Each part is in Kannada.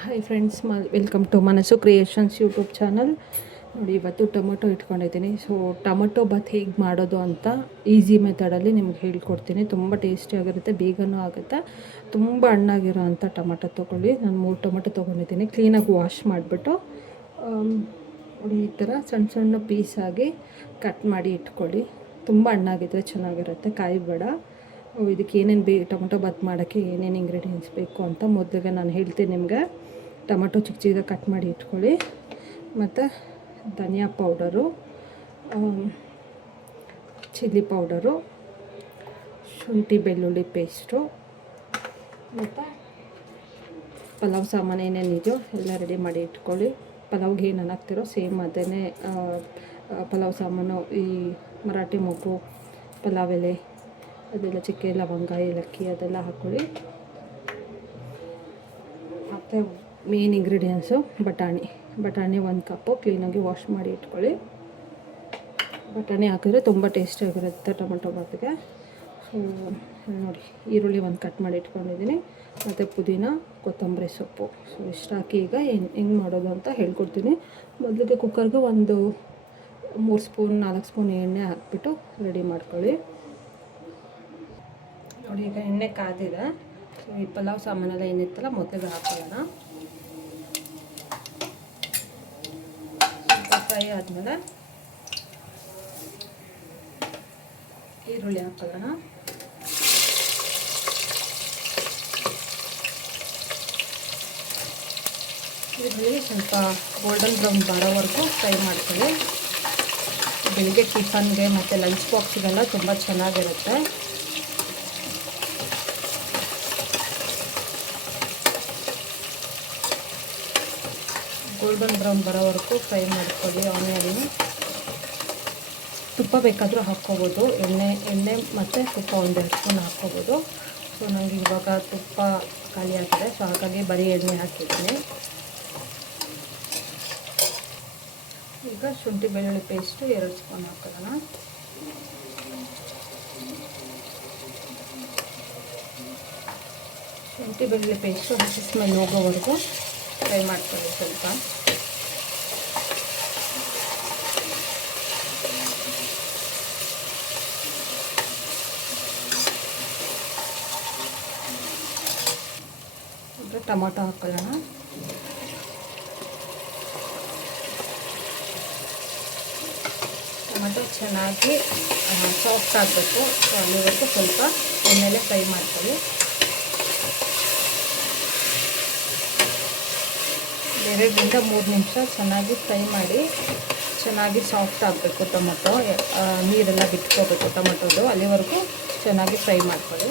ಹಾಯ್ ಫ್ರೆಂಡ್ಸ್, ವೆಲ್ಕಮ್ ಟು ಮನಸ್ಸು ಕ್ರಿಯೇಷನ್ಸ್ ಯೂಟ್ಯೂಬ್ ಚಾನಲ್. ನೋಡಿ, ಇವತ್ತು ಟೊಮೊಟೊ ಇಟ್ಕೊಂಡಿದ್ದೀನಿ. ಸೊ ಟೊಮೊಟೊ ಬಾತ್ ಹೇಗೆ ಮಾಡೋದು ಅಂತ ಈಸಿ ಮೆಥಡಲ್ಲಿ ನಿಮ್ಗೆ ಹೇಳ್ಕೊಡ್ತೀನಿ. ತುಂಬ ಟೇಸ್ಟಿಯಾಗಿರುತ್ತೆ, ಬೇಗನೂ ಆಗುತ್ತೆ. ತುಂಬ ಹಣ್ಣಾಗಿರೋ ಅಂಥ ಟೊಮೊಟೊ ತೊಗೊಳ್ಳಿ. ನಾನು 3 ಟೊಮೊಟೊ ತೊಗೊಂಡಿದ್ದೀನಿ. ಕ್ಲೀನಾಗಿ ವಾಶ್ ಮಾಡಿಬಿಟ್ಟು ನೋಡಿ, ಈ ಥರ ಸಣ್ಣ ಸಣ್ಣ ಪೀಸಾಗಿ ಕಟ್ ಮಾಡಿ ಇಟ್ಕೊಳ್ಳಿ. ತುಂಬ ಹಣ್ಣಾಗಿದ್ದರೆ ಚೆನ್ನಾಗಿರುತ್ತೆ, ಕಾಯಿ ಬೇಡ. ಇದಕ್ಕೆ ಏನೇನು ಟೊಮೊಟೊ ಬಾತ್ ಮಾಡೋಕ್ಕೆ ಏನೇನು ಇಂಗ್ರೀಡಿಯೆಂಟ್ಸ್ ಬೇಕು ಅಂತ ಮೊದಲಿಗೆ ನಾನು ಹೇಳ್ತೀನಿ ನಿಮಗೆ. ಟೊಮೊಟೊ ಚಿಕ್ಕ ಚಿಕ್ಕದಾಗಿ ಕಟ್ ಮಾಡಿ ಇಟ್ಕೊಳ್ಳಿ. ಮತ್ತು ಧನಿಯಾ ಪೌಡರು, ಚಿಲ್ಲಿ ಪೌಡರು, ಶುಂಠಿ ಬೆಳ್ಳುಳ್ಳಿ ಪೇಸ್ಟು, ಮತ್ತು ಪಲಾವ್ ಸಾಮಾನು ಏನೇನಿದೆಯೋ ಎಲ್ಲ ರೆಡಿ ಮಾಡಿ ಇಟ್ಕೊಳ್ಳಿ. ಪಲಾವ್ಗೆ ಏನೇನು ಹಾಕ್ತಿರೋ ಸೇಮ್ ಅದೇ ಪಲಾವ್ ಸಾಮಾನು. ಈ ಮರಾಠಿ ಮೊಗ್ಗು, ಪಲಾವ್ ಎಲೆ, ಅದೆಲ್ಲ ಚಕ್ಕೆ ಲವಂಗ ಏಲಕ್ಕಿ ಅದೆಲ್ಲ ಹಾಕ್ಕೊಳ್ಳಿ. ಮತ್ತು ಮೇನ್ ಇಂಗ್ರೀಡಿಯೆಂಟ್ಸು ಬಟಾಣಿ 1 ಕಪ್ಪು ಕ್ಲೀನಾಗಿ ವಾಶ್ ಮಾಡಿ ಇಟ್ಕೊಳ್ಳಿ. ಬಟಾಣಿ ಹಾಕಿದ್ರೆ ತುಂಬ ಟೇಸ್ಟಿಯಾಗಿರುತ್ತೆ ಟೊಮೊಟೊ ಬಾತ್ಗೆ. ಸೊ ನೋಡಿ, ಈರುಳ್ಳಿ 1 ಕಟ್ ಮಾಡಿ ಇಟ್ಕೊಂಡಿದ್ದೀನಿ, ಮತ್ತು ಪುದೀನ, ಕೊತ್ತಂಬರಿ ಸೊಪ್ಪು. ಸೊ ಇಷ್ಟು ಹಾಕಿ ಈಗ ಹೆಂಗೆ ಮಾಡೋದು ಅಂತ ಹೇಳ್ಕೊಡ್ತೀನಿ. ಮೊದಲಿಗೆ ಕುಕ್ಕರ್ಗೆ ಒಂದು 3 ಸ್ಪೂನ್ 4 ಸ್ಪೂನ್ ಎಣ್ಣೆ ಹಾಕ್ಬಿಟ್ಟು ರೆಡಿ ಮಾಡ್ಕೊಳ್ಳಿ. ನೋಡಿ, ಈಗ ಎಣ್ಣೆ ಕಾದಿದೆ. ಸೊ ಈ ಪಲಾವ್ ಸಾಮಾನೆಲ್ಲ ಏನಿತ್ತಲ್ಲ ಮೊದಲಿಗೆ ಹಾಕೊಳ್ಳೋಣ. ಫ್ರೈ ಆದಮೇಲೆ ಈರುಳ್ಳಿ ಹಾಕೊಳ್ಳೋಣ. ಈರುಳ್ಳಿ ಸ್ವಲ್ಪ ಗೋಲ್ಡನ್ ಬ್ರೌನ್ ಬರೋವರೆಗೂ ಫ್ರೈ ಮಾಡ್ಕೊಳ್ಳಿ. ಬೆಳಿಗ್ಗೆ ಟಿಫನ್ಗೆ ಮತ್ತು ಲಂಚ್ ಬಾಕ್ಸಿಗೆಲ್ಲ ತುಂಬ ಚೆನ್ನಾಗಿರುತ್ತೆ. ಗೋಲ್ಡನ್ ಬ್ರೌನ್ ಬರೋವರೆಗೂ ಫ್ರೈ ಮಾಡ್ಕೊಳ್ಳಿ ಆನಿಯನ್. ತುಪ್ಪ ಬೇಕಾದರೂ ಹಾಕ್ಕೋಬೋದು, ಎಣ್ಣೆ ಮತ್ತು ತುಪ್ಪ 1-2 ಸ್ಪೂನ್ ಹಾಕ್ಕೋಬೋದು. ಸೊ ನನಗೆ ಇವಾಗ ತುಪ್ಪ ಖಾಲಿ ಆಗಿದೆ, ಸೊ ಹಾಗಾಗಿ ಬರೀ ಎಣ್ಣೆ ಹಾಕಿದ್ದೀನಿ. ಈಗ ಶುಂಠಿ ಬೆಳ್ಳುಳ್ಳಿ ಪೇಸ್ಟು 2 ಸ್ಪೂನ್ ಹಾಕೋಣ. ಶುಂಠಿ ಬೆಳ್ಳುಳ್ಳಿ ಪೇಸ್ಟು ಹಸಿ ಸ್ಮೆಲ್ ಹೋಗೋವರೆಗೂ ಫ್ರೈ ಮಾಡ್ಕೊಳ್ಳಿ ಸ್ವಲ್ಪ. ಈಗ ಟೊಮೊಟೊ ಹಾಕೊಳ್ಳೋಣ. ಟೊಮೊಟೊ ಚೆನ್ನಾಗಿ ಸಾಫ್ಟ್ ಆಗಬೇಕು. ಸೊ ಅಲ್ಲಿವರೆಗೂ ಸ್ವಲ್ಪ ಎಣ್ಣೆಲೆ ಫ್ರೈ ಮಾಡ್ಕೊಳ್ಳಿ. 2-3 ನಿಮಿಷ ಚೆನ್ನಾಗಿ ಫ್ರೈ ಮಾಡಿ. ಚೆನ್ನಾಗಿ ಸಾಫ್ಟ್ ಆಗಬೇಕು ಟೊಮೊಟೊ, ನೀರೆಲ್ಲ ಬಿಟ್ಕೋಬೇಕು ಟೊಮೊಟೊದು. ಅಲ್ಲಿವರೆಗೂ ಚೆನ್ನಾಗಿ ಫ್ರೈ ಮಾಡ್ಕೊಳ್ಳಿ.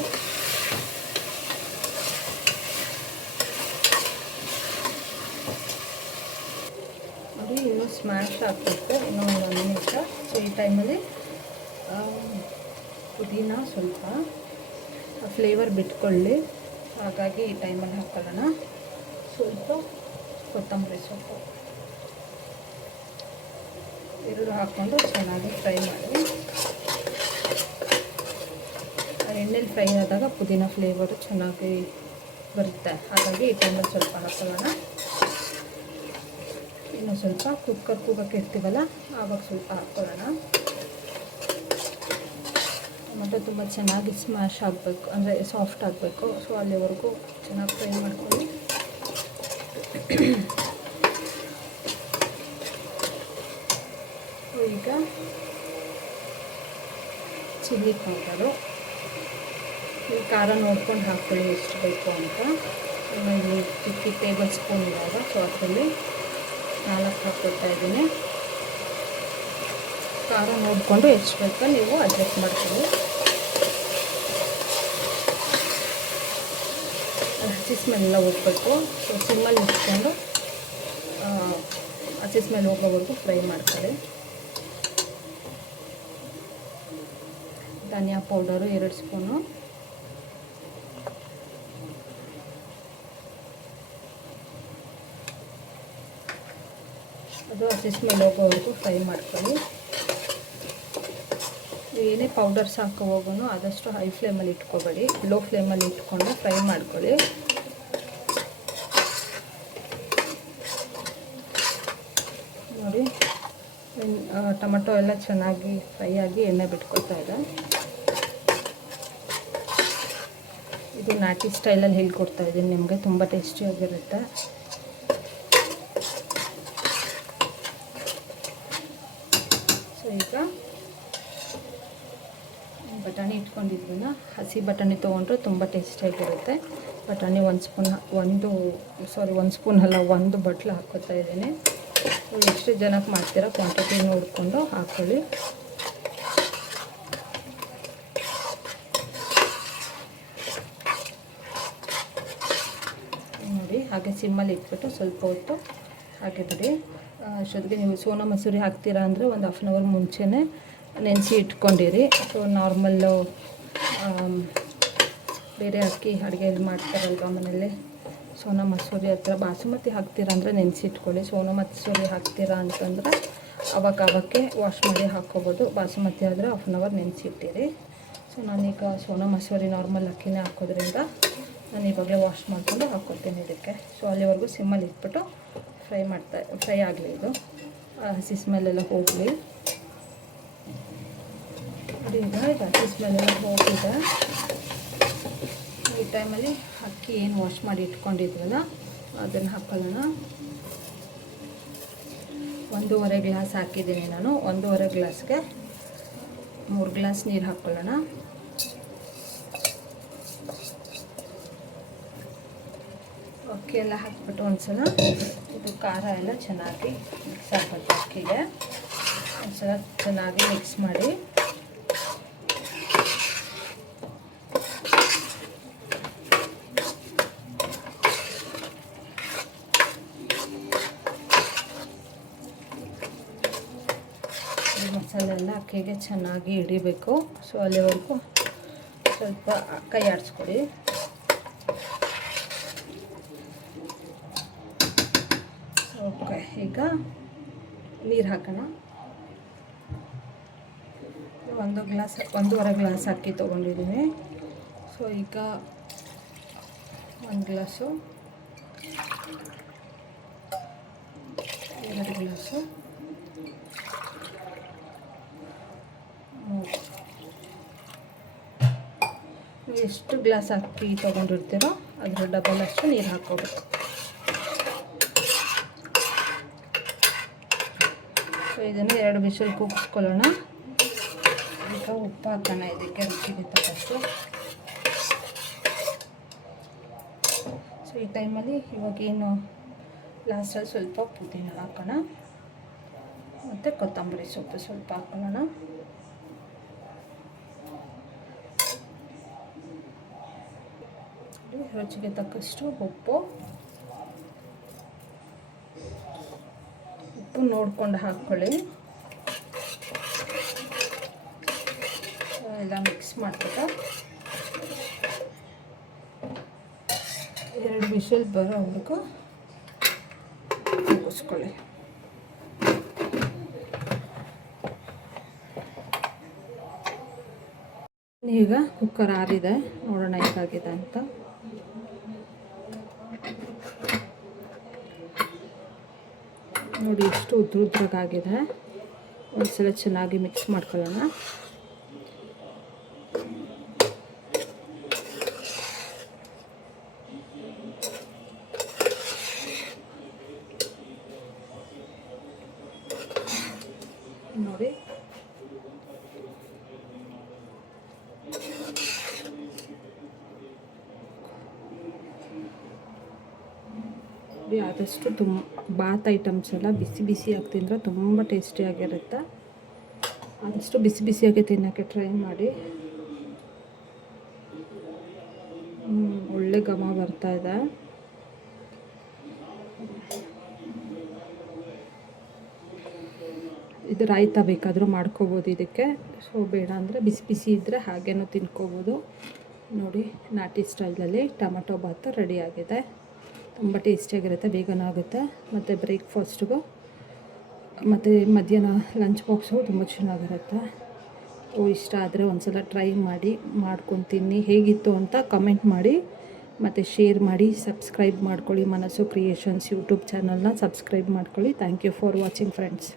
ನೋಡಿ, ಇನ್ನೂ ಸ್ಮ್ಯಾಶ್ ಹಾಕಬೇಕು, ಇನ್ನೂ 1 ನಿಮಿಷ. ಸೊ ಈ ಟೈಮಲ್ಲಿ ಪುದೀನ ಸ್ವಲ್ಪ ಫ್ಲೇವರ್ ಬಿಟ್ಕೊಳ್ಳಿ, ಹಾಗಾಗಿ ಈ ಟೈಮಲ್ಲಿ ಹಾಕೊಳ್ಳೋಣ. ಸ್ವಲ್ಪ ಕೊತ್ತಂಬರಿ ಸೊಪ್ಪು 2 ಹಾಕ್ಕೊಂಡು ಚೆನ್ನಾಗಿ ಫ್ರೈ ಮಾಡಿ. ಎಣ್ಣೆಲಿ ಫ್ರೈ ಆದಾಗ ಪುದೀನ ಫ್ಲೇವರು ಚೆನ್ನಾಗಿ ಬರುತ್ತೆ, ಹಾಗಾಗಿ ಈ ಟೈಮಲ್ಲಿ ಸ್ವಲ್ಪ ಹಾಕೊಳ್ಳೋಣ. ಇನ್ನು ಸ್ವಲ್ಪ ಕುಕ್ಕರ್ ಕೂಗಕ್ಕೆ ಇರ್ತೀವಲ್ಲ ಆವಾಗ ಸ್ವಲ್ಪ ಹಾಕ್ಕೊಳ್ಳೋಣ. ಟೊಮೆಟೊ ತುಂಬ ಚೆನ್ನಾಗಿ ಸ್ಮ್ಯಾಶ್ ಆಗಬೇಕು, ಅಂದರೆ ಸಾಫ್ಟ್ ಆಗಬೇಕು. ಸೊ ಅಲ್ಲಿವರೆಗೂ ಚೆನ್ನಾಗಿ ಫ್ರೈ ಮಾಡ್ಕೊಳ್ಳಿ. ಈಗ ಚಿಲ್ಲಿ ಪೌಡರು, ಈ ಖಾರ ನೋಡ್ಕೊಂಡು ಹಾಕ್ಕೊಳ್ಳಿ ಎಷ್ಟು ಬೇಕು ಅಂತ. ಇಲ್ಲಿ 50 ಟೇಬಲ್ ಸ್ಪೂನ್ ಇವಾಗ, ಸೊ ಅದರಲ್ಲಿ 4 ಹಾಕ್ಕೊಳ್ತಾ ಇದ್ದೀನಿ. ಖಾರ ನೋಡಿಕೊಂಡು ಎಷ್ಟು ಬೇಕೋ ನೀವು ಅಡ್ಜಸ್ಟ್ ಮಾಡ್ಕೊಳ್ಳಿ. ಹಸಿ ಸ್ಮೆಲ್ಲ ಹೋಗಬೇಕು. ಸೊ ಸಿಮ್ಮಲ್ಲಿ ಇಟ್ಕೊಂಡು ಹಸಿ ಸ್ಮೆಲ್ ಹೋಗೋವರೆಗೂ ಫ್ರೈ ಮಾಡ್ಕೊಳ್ಳಿ. ಧನಿಯಾ ಪೌಡರು 2 ಸ್ಪೂನು, ಅದು ಹಸಿ ಸ್ಮೆಲ್ ಹೋಗೋವರೆಗೂ ಫ್ರೈ ಮಾಡ್ಕೊಳ್ಳಿ. ಏನೇ ಪೌಡರ್ಸ್ ಹಾಕೋವಾಗೂ ಆದಷ್ಟು ಹೈ ಫ್ಲೇಮಲ್ಲಿ ಇಟ್ಕೋಬೇಡಿ, ಲೋ ಫ್ಲೇಮಲ್ಲಿ ಇಟ್ಕೊಂಡು ಫ್ರೈ ಮಾಡ್ಕೊಳ್ಳಿ. ಟೊಮೆಟೊ ಎಲ್ಲ ಚೆನ್ನಾಗಿ ಫ್ರೈ ಆಗಿ ಎಣ್ಣೆ ಬಿಟ್ಕೊಳ್ತಾ ಇದೆ. ಇದು ನಾಟಿ ಸ್ಟೈಲಲ್ಲಿ ಹೇಳ್ಕೊಡ್ತಾ ಇದ್ದೀನಿ ನಿಮಗೆ, ತುಂಬ ಟೇಸ್ಟಿಯಾಗಿರುತ್ತೆ. ಸೊ ಈಗ ಬಟಾಣಿ ಇಟ್ಕೊಂಡಿದ್ವಲ್ಲ, ಹಸಿ ಬಟಾಣಿ ತೊಗೊಂಡ್ರೆ ತುಂಬ ಟೇಸ್ಟಿಯಾಗಿರುತ್ತೆ. ಬಟಾಣಿ ಒಂದು ಸ್ಪೂನ್ ಅಲ್ಲ, ಒಂದು ಬಟ್ಲು ಹಾಕ್ಕೊತಾ ಇದ್ದೀನಿ. ಎಷ್ಟು ಜನಕ್ಕೆ ಮಾಡ್ತೀರಾ ಕ್ವಾಂಟಿಟಿ ನೋಡಿಕೊಂಡು ಹಾಕ್ಕೊಳ್ಳಿ. ನೋಡಿ, ಹಾಗೆ ಸಿಮ್ಮಲ್ಲಿ ಇಟ್ಬಿಟ್ಟು ಸ್ವಲ್ಪ ಹೊತ್ತು ಹಾಗೆ ಬಿಡಿ. ಅಷ್ಟೊತ್ತಿಗೆ ನೀವು ಸೋನಾ ಮಸೂರಿ ಹಾಕ್ತೀರಾ ಅಂದರೆ ಒಂದು ಹಾಫ್ ಆನ್ ಅವರ್ ಮುಂಚೆನೇ ನೆನೆಸಿ ಇಟ್ಕೊಂಡಿರಿ. ಸೊ ನಾರ್ಮಲ್ಲು ಬೇರೆ ಅಕ್ಕಿ ಅಡುಗೆಯಲ್ಲಿ ಮಾಡ್ತಾರಲ್ವ ಮನೇಲಿ, ಸೋನಾ ಮಸೂರಿ ಹತ್ರ ಬಾಸುಮತಿ ಹಾಕ್ತೀರಾ ಅಂದರೆ ನೆನೆಸಿ ಇಟ್ಕೊಳ್ಳಿ. ಸೋನಾ ಮಸೂರಿ ಹಾಕ್ತೀರಾ ಅಂತಂದರೆ ಅವಕ್ಕೆ ವಾಶ್ ಮಾಡಿ ಹಾಕ್ಕೋಬೋದು. ಬಾಸುಮತಿ ಆದರೆ ಹಾಫ್ ಆನ್ ಅವರ್ ನೆನೆಸಿ ಇಟ್ಟಿರಿ. ಸೊ ನಾನೀಗ ಸೋನಾ ಮಸೂರಿ ನಾರ್ಮಲ್ ಅಕ್ಕಿನೇ ಹಾಕೋದ್ರಿಂದ ನಾನು ಇವಾಗಲೇ ವಾಶ್ ಮಾಡಿಕೊಂಡು ಹಾಕ್ಕೊತೀನಿ ಇದಕ್ಕೆ. ಸೊ ಅಲ್ಲಿವರೆಗೂ ಸಿಮ್ಮಲ್ಲಿ ಇಟ್ಬಿಟ್ಟು ಫ್ರೈ ಆಗಲಿ, ಇದು ಹಸಿ ಸ್ಮೆಲ್ಲೆಲ್ಲ ಹೋಗಲಿ. ಈಗ ಹಸಿ ಸ್ಮೆಲ್ಲೆಲ್ಲ ಹೋಗಿದೆ. ಈ ಟೈಮಲ್ಲಿ ಅಕ್ಕಿ ಏನು ವಾಶ್ ಮಾಡಿ ಇಟ್ಕೊಂಡಿದ್ವಲ್ಲ ಅದನ್ನು ಹಾಕ್ಕೊಳ್ಳೋಣ. 1.5 ಗ್ಲಾಸ್ ಹಾಕಿದ್ದೀನಿ ನಾನು. 1.5 ಗ್ಲಾಸ್ಗೆ 3 ಗ್ಲಾಸ್ ನೀರು ಹಾಕ್ಕೊಳ್ಳೋಣ. ಅಕ್ಕಿ ಎಲ್ಲ ಹಾಕ್ಬಿಟ್ಟು ಒಂದ್ಸಲ ಇದು ಖಾರ ಎಲ್ಲ ಚೆನ್ನಾಗಿ ಮಿಕ್ಸ್ ಹಾಕ್ಬೇಕು. ಅಕ್ಕಿಗೆ ಒಂದ್ಸಲ ಚೆನ್ನಾಗಿ ಮಿಕ್ಸ್ ಮಾಡಿ ಮಸಾಲೆ ಎಲ್ಲ ಅಕ್ಕಿಗೆ ಚೆನ್ನಾಗಿ ಹಿಡಿಬೇಕು. ಸೊ ಅಲ್ಲಿವರೆಗೂ ಸ್ವಲ್ಪ ಕೈ ಆಡಿಸ್ಕೊಡಿ. ಓಕೆ, ಈಗ ನೀರು ಹಾಕೋಣ. 1.5 ಗ್ಲಾಸ್ ಅಕ್ಕಿ ತೊಗೊಂಡಿದ್ದೀನಿ. ಸೊ ಈಗ 1 ಗ್ಲಾಸು, 2 ಗ್ಲಾಸು, 3. ನೀವು ಎಷ್ಟು ಗ್ಲಾಸ್ ಅಕ್ಕಿ ತೊಗೊಂಡಿರ್ತೀರೋ ಅದರ ಡಬಲ್ ಅಷ್ಟು ನೀರು ಹಾಕ್ಕೋಬೇಕು. ಸೊ ಇದನ್ನು 2 ವಿಷಲ್ ಕೂಗಿಸ್ಕೊಳ್ಳೋಣ. ಈಗ ಉಪ್ಪು ಹಾಕೋಣ ಇದಕ್ಕೆ ರುಚಿಗೆ ತಕ್ಕಷ್ಟು. ಸೊ ಈ ಟೈಮಲ್ಲಿ ಇವಾಗೇನು ಲಾಸ್ಟಲ್ಲಿ ಸ್ವಲ್ಪ ಪುದೀನ ಹಾಕೋಣ ಮತ್ತು ಕೊತ್ತಂಬರಿ ಸೊಪ್ಪು ಸ್ವಲ್ಪ ಹಾಕೊಳ್ಳೋಣ. ರುಚಿಗೆ ತಕ್ಕಷ್ಟು ಉಪ್ಪು ನೋಡಿಕೊಂಡು ಹಾಕ್ಕೊಳ್ಳಿ. ಎಲ್ಲ ಮಿಕ್ಸ್ ಮಾಡ್ಬಿಟ್ಟು 2 ವಿಷಲ್ ಬರೋವರೆಗೂ ಕೂಗಿಸ್ಕೊಳ್ಳಿ. ಈಗ ಕುಕ್ಕರ್ ಆರಿದೆ, ನೋಡೋಣ ಹೇಗಾಗಿದೆ ಅಂತ. ನೋಡಿ ಎಷ್ಟು ಉದ್ರುದ್ರಾಗಿದೆ. ಒಂದ್ಸಲ ಚೆನ್ನಾಗಿ ಮಿಕ್ಸ್ ಮಾಡ್ಕೊಳ್ಳೋಣ. ನೋಡಿ ಆದಷ್ಟು ಬಾತ್ ಐಟಮ್ಸ್ ಎಲ್ಲ ಬಿಸಿ ಬಿಸಿಯಾಗಿ ತಿಂದರೆ ತುಂಬ ಟೇಸ್ಟಿಯಾಗಿರುತ್ತೆ. ಆದಷ್ಟು ಬಿಸಿ ಬಿಸಿಯಾಗಿ ತಿನ್ನೋಕ್ಕೆ ಟ್ರೈ ಮಾಡಿ. ಒಳ್ಳೆ ಘಮ ಬರ್ತಾ ಇದೆ. ಇದು ರಾಯ್ತ ಬೇಕಾದರೂ ಮಾಡ್ಕೋಬೋದು ಇದಕ್ಕೆ. ಸೊ ಬೇಡ ಅಂದರೆ ಬಿಸಿ ಬಿಸಿ ಇದ್ದರೆ ಹಾಗೇನೂ ತಿನ್ಕೋಬೋದು. ನೋಡಿ, ನಾಟಿ ಸ್ಟೈಲಲ್ಲಿ ಟೊಮೆಟೊ ಬಾತ್ ರೆಡಿಯಾಗಿದೆ. ತುಂಬ ಟೇಸ್ಟಿಯಾಗಿರುತ್ತೆ, ಬೇಗನೂ ಆಗುತ್ತೆ. ಮತ್ತು ಬ್ರೇಕ್ಫಾಸ್ಟ್ಗೂ ಮತ್ತು ಮಧ್ಯಾಹ್ನ ಲಂಚ್ ಬಾಕ್ಸ್ಗೂ ತುಂಬ ಚೆನ್ನಾಗಿರುತ್ತೆ. ಇಷ್ಟ ಆದರೆ ಒಂದ್ಸಲ ಟ್ರೈ ಮಾಡಿ ಮಾಡ್ಕೊಂಡು ತಿನ್ನಿ. ಹೇಗಿತ್ತು ಅಂತ ಕಮೆಂಟ್ ಮಾಡಿ ಮತ್ತು ಶೇರ್ ಮಾಡಿ. ಸಬ್ಸ್ಕ್ರೈಬ್ ಮಾಡ್ಕೊಳ್ಳಿ. ಮನಸ್ಸು ಕ್ರಿಯೇಷನ್ಸ್ ಯೂಟ್ಯೂಬ್ ಚಾನಲ್ನ ಸಬ್ಸ್ಕ್ರೈಬ್ ಮಾಡ್ಕೊಳ್ಳಿ. Thank you for watching friends.